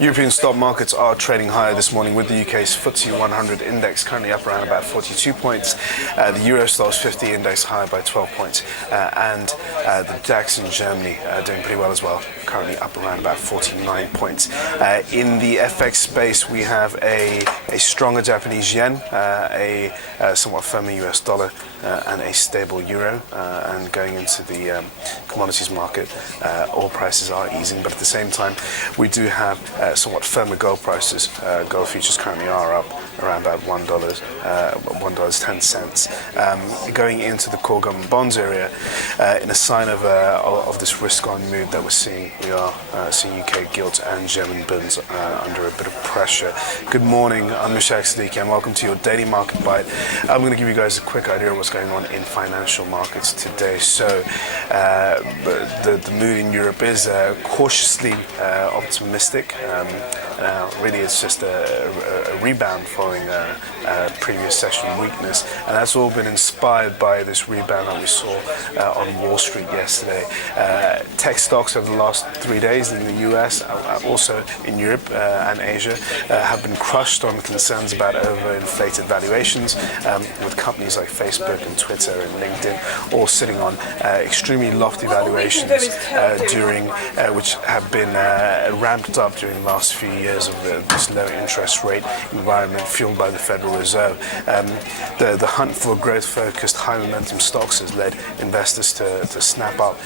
European stock markets are trading higher this morning, with the UK's FTSE 100 index currently up around about 42 points. The Euro Stoxx 50 index higher by 12 points. And the DAX in Germany doing pretty well as well, currently up around about 49 points. In the FX space, we have a stronger Japanese yen, a somewhat firmer US dollar, and a stable euro. And going into the commodities market, oil prices are easing, but at the same time, we do have somewhat firmer gold prices. Gold futures currently are up around about $1.10. Going into the core government bonds area, in a sign of this risk-on mood that we're seeing, we are seeing UK gilts and German bonds under a bit of pressure. Good morning, I'm Mishak Siddiqui, and welcome to your daily market bite. I'm going to give you guys a quick idea of what's going on in financial markets today. So, the mood in Europe is cautiously optimistic. Really, it's just a rebound following previous session weakness, and that's all been inspired by this rebound that we saw on Wall Street yesterday. Tech stocks over the last 3 days in the US, also in Europe and Asia, have been crushed on concerns about overinflated valuations, with companies like Facebook and Twitter and LinkedIn all sitting on extremely lofty valuations which have been ramped up during the last few years of this low interest rate environment fueled by the Federal Reserve. The hunt for growth-focused, high-momentum stocks has led investors to snap up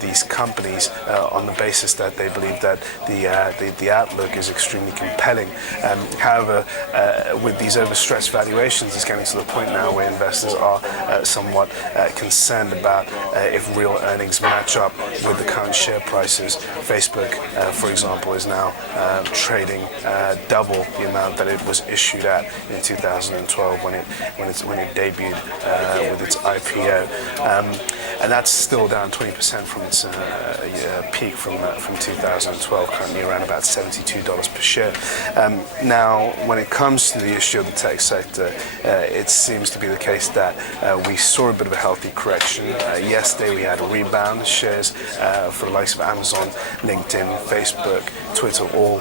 these companies on the basis that they believe that the outlook is extremely compelling. However, with these overstretched valuations, it's getting to the point now where investors are somewhat concerned about if real earnings match up with the current share prices. Facebook, for example, is now trading double the amount that it was issued at in 2012 when it debuted with its IPO, and that's still down 20% from its peak from 2012, currently around about $72 per share. Now, when it comes to the issue of the tech sector, it seems to be the case that we saw a bit of a healthy correction. Yesterday we had a rebound. Shares for the likes of Amazon, LinkedIn, Facebook, Twitter all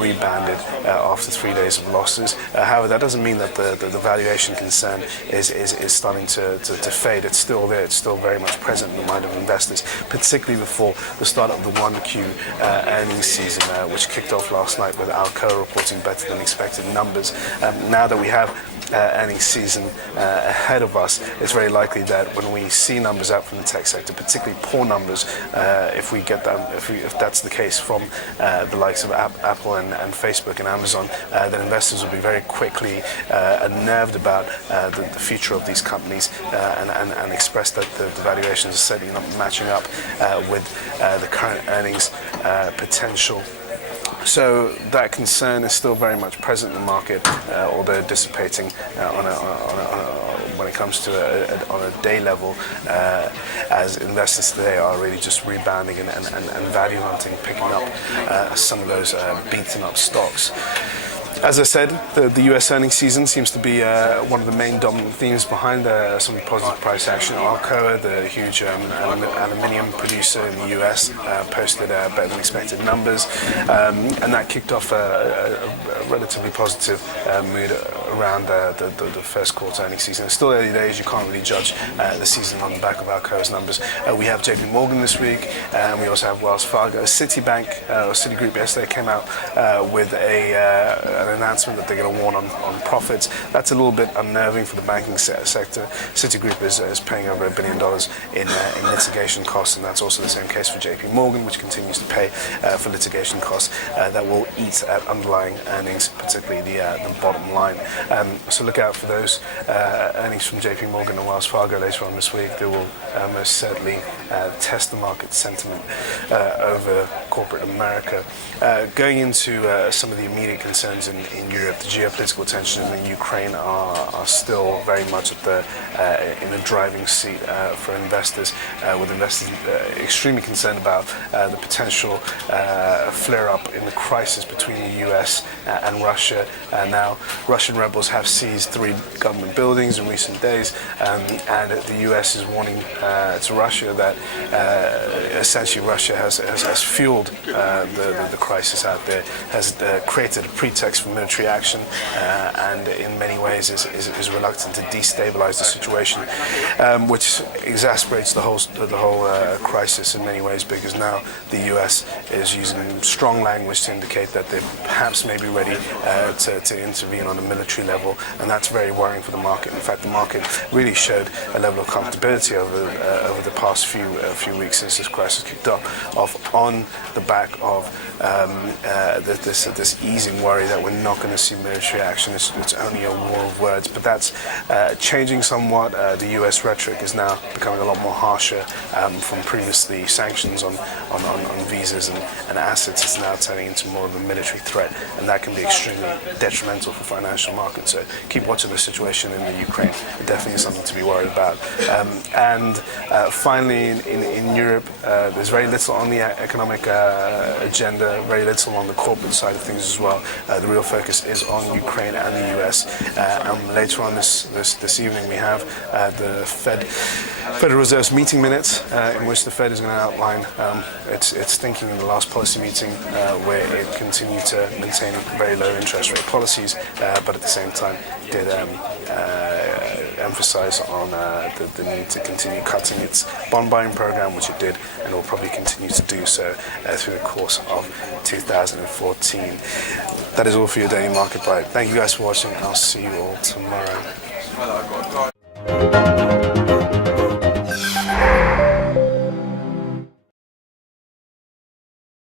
rebounded after 3 days of losses. However, that doesn't mean that the valuation concern is starting to fade. It's still there. It's still very much present in the mind of investors, particularly before the start of the 1Q earnings season, which kicked off last night with Alcoa reporting better than expected numbers. Now that we have earnings season ahead of us, it's very likely that when we see numbers out from the tech sector, particularly poor numbers, if that's the case from the likes of Apple and Facebook and Amazon, then investors will be very quickly unnerved about the future of these companies and express that the valuations are certainly not matching up with the current earnings potential. So that concern is still very much present in the market, although dissipating when it comes to on a day level, as investors today are really just rebounding and value hunting, picking up some of those beaten up stocks. As I said, the US earnings season seems to be one of the main dominant themes behind some positive price action. Alcoa, the huge aluminium producer in the US, posted better than expected numbers, and that kicked off a relatively positive mood around the first quarter earnings season. It's still early days. You can't really judge the season on the back of Alcoa's numbers. We have JPMorgan this week, and we also have Wells Fargo. Citigroup yesterday came out with an announcement that they're going to warn on profits. That's a little bit unnerving for the banking sector. Citigroup is paying over $1 billion in litigation costs, and that's also the same case for JPMorgan, which continues to pay for litigation costs that will eat at underlying earnings, particularly the bottom line. So look out for those earnings from JPMorgan and Wells Fargo later on this week. They will most certainly test the market sentiment over corporate America. Going into some of the immediate concerns in Europe, the geopolitical tensions in Ukraine are still very much in the driving seat for investors, with investors extremely concerned about the potential flare-up in the crisis between the US and Russia. Now, Russian rebels have seized 3 government buildings in recent days, and the US is warning to Russia that essentially Russia has fueled the crisis out there, has created a pretext for military action, and in many ways is reluctant to destabilize the situation, which exasperates the whole crisis in many ways, because now the US is using strong language to indicate that they perhaps may be ready to intervene on a military level, and that's very worrying for the market. In fact, the market really showed a level of comfortability over the past few weeks since this crisis kicked off on the back of this easing worry that we're not going to see military action. It's only a war of words, but that's changing somewhat. The US rhetoric is now becoming a lot more harsher from previously sanctions on visas and assets. It's now turning into more of a military threat, and that can be extremely detrimental for financial markets. So keep watching the situation in the Ukraine. It definitely is something to be worried about. And finally, in Europe, there's very little on the economic agenda, very little on the corporate side of things as well. The real focus is on Ukraine and the US. And later on this evening, we have the Federal Reserve's meeting minutes, in which the Fed is going to outline its thinking in the last policy meeting, where it continued to maintain very low interest rate policies, but at the same time did emphasize on the need to continue cutting its bond buying program, which it did, and will probably continue to do so through the course of 2014. That is all for your daily market buy. Thank you guys for watching. I'll see you all tomorrow.